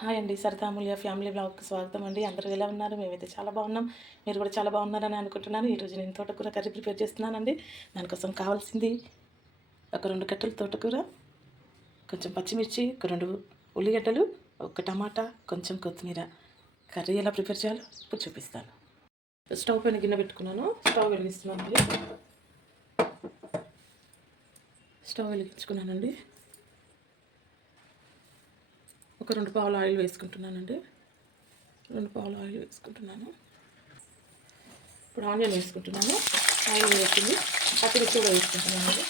Hi అండి, సరితామూల్య family బ్లాగ్కి స్వాగతం అండి. అందరూ ఎలా ఉన్నారు? మేమైతే చాలా బాగున్నాం. మీరు కూడా చాలా బాగున్నారని అనుకుంటున్నాను. ఈరోజు నేను తోటకూర కర్రీ ప్రిపేర్ చేస్తున్నానండి. దానికోసం కావాల్సింది ఒక 2 కట్టలు తోటకూర, కొంచెం పచ్చిమిర్చి, ఒక 2 ఉల్లిగడ్డలు, ఒక టమాటా, కొంచెం కొత్తిమీర. కర్రీ ఎలా ప్రిపేర్ చేయాలో ఇప్పుడు చూపిస్తాను. స్టవ్ పైన గిన్నె పెట్టుకున్నాను. స్టవ్ వెలిగిస్తున్నానండి. స్టవ్ వెలిగించుకున్నానండి. ఒక 2 పావుల ఆయిల్ వేసుకుంటున్నానండి. 2 పావుల ఆయిల్ వేసుకుంటున్నాను. ఇప్పుడు ఆనియన్ వేసుకుంటున్నాను. ఆయిల్ వేసింది, పచ్చిమిర్చి కూడా వేసుకుంటున్నానండి.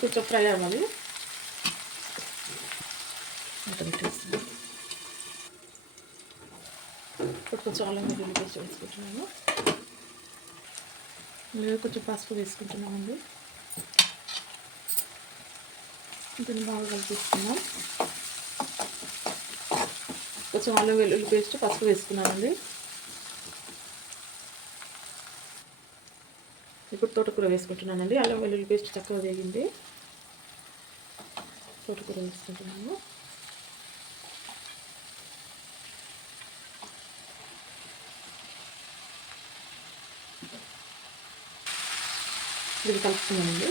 కొంచెం ఫ్రై అవ్వాలి. పెట్టేస్తాను. ఇప్పుడు కొంచెం అల్లం వెల్లుల్లి పేస్ట్ వేసుకుంటున్నాను. కొంచెం పసుపు వేసుకుంటున్నామండి. దీన్ని బాగా కలిపిస్తున్నాం. కొంచెం అల్లం వెల్లుల్లి పేస్ట్, పసుపు వేసుకున్నానండి. ఇప్పుడు తోటకూర వేసుకుంటున్నానండి. అల్లం వెల్లుల్లి పేస్ట్ చక్కగా వేగింది. తోటకూర వేసుకుంటున్నాను. ఇది కలుపుతున్నానండి.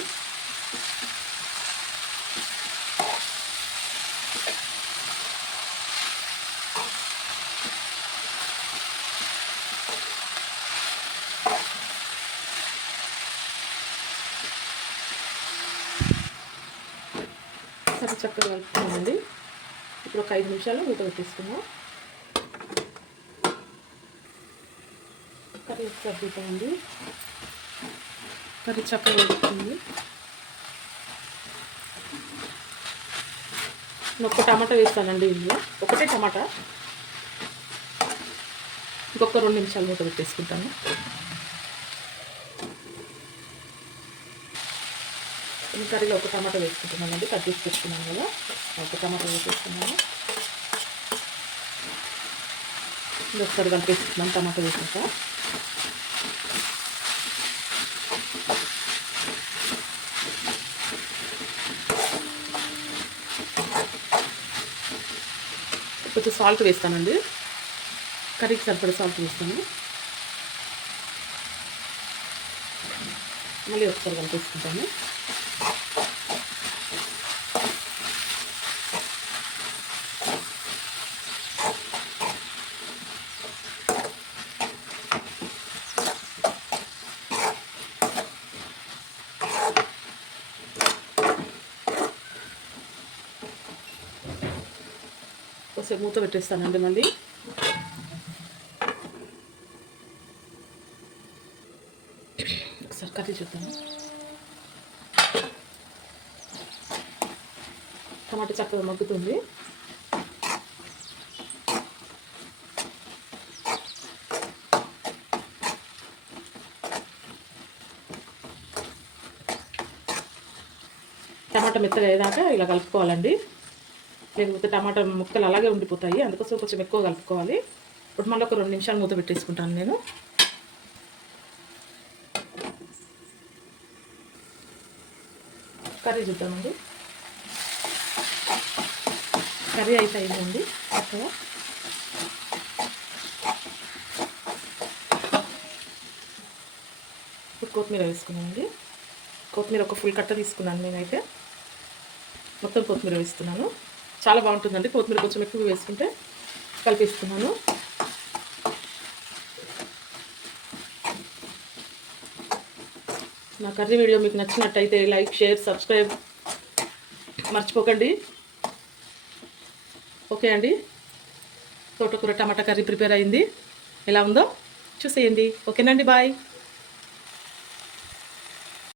అది చక్కగా కలుపుతున్నానండి. ఇప్పుడు ఒక 5 నిమిషాలు మూత పెట్టేసుకున్నాం. కర్రీ ఒకసారి చూద్దామండి. కర్రీ చక్కగా ఉడుకుతుంది. ఒక్క టమాటా వేస్తానండి. ఇందులో ఒకటే టమాటా. ఇంకొక 2 నిమిషాలు మూత పెట్టేసుకుంటాను. ఈ కర్రీలో ఒక టమాటా వేసుకుంటున్నానండి. కట్ చేసి పెట్టుకున్నాను కదా, ఒక టమాటా వేసేసుకున్నాను. ఇది ఒకసారి కలిపేసుకున్నాను. టమాటా వేసాక కొంచెం సాల్ట్ వేస్తానండి. కర్రీకి సరిపడా సాల్ట్ వేస్తాను. మళ్ళీ ఒకసారి కలిపేసుకుంటాను. ఒకసారి మూత పెట్టేస్తానండి. మళ్ళీ ఒకసారి కర్రీ చూద్దాము. టమాటా చక్కగా మగ్గుతుంది. టమాటా మెత్తగా అయ్యేదాకా ఇలా కలుపుకోవాలండి. లేకపోతే టమాటా ముక్కలు అలాగే ఉండిపోతాయి. అందుకోసం కొంచెం ఎక్కువ కలుపుకోవాలి. ఇప్పుడు మళ్ళీ ఒక 2 నిమిషాలు మూత పెట్టేసుకుంటాను నేను. కర్రీ చూద్దామండి. కర్రీ అయితే అయిందండి చక్కగా. ఇప్పుడు కొత్తిమీర వేసుకున్నానండి. కొత్తిమీర ఒక ఫుల్ కట్ట తీసుకున్నాను నేనైతే. మొత్తం కొత్తిమీర వేస్తున్నాను. చాలా బాగుంటుందండి. కొత్తిమీర కొంచెం ఎక్కువ వేసుకుంటే కలిపిస్తున్నాను. నా కర్రీ వీడియో మీకు నచ్చినట్టయితే లైక్, షేర్, సబ్స్క్రైబ్ మర్చిపోకండి. ఓకే అండి. తోటకూర టమాటా కర్రీ ప్రిపేర్ అయింది. ఎలా ఉందో చూసేయండి. ఓకేనండి. బాయ్.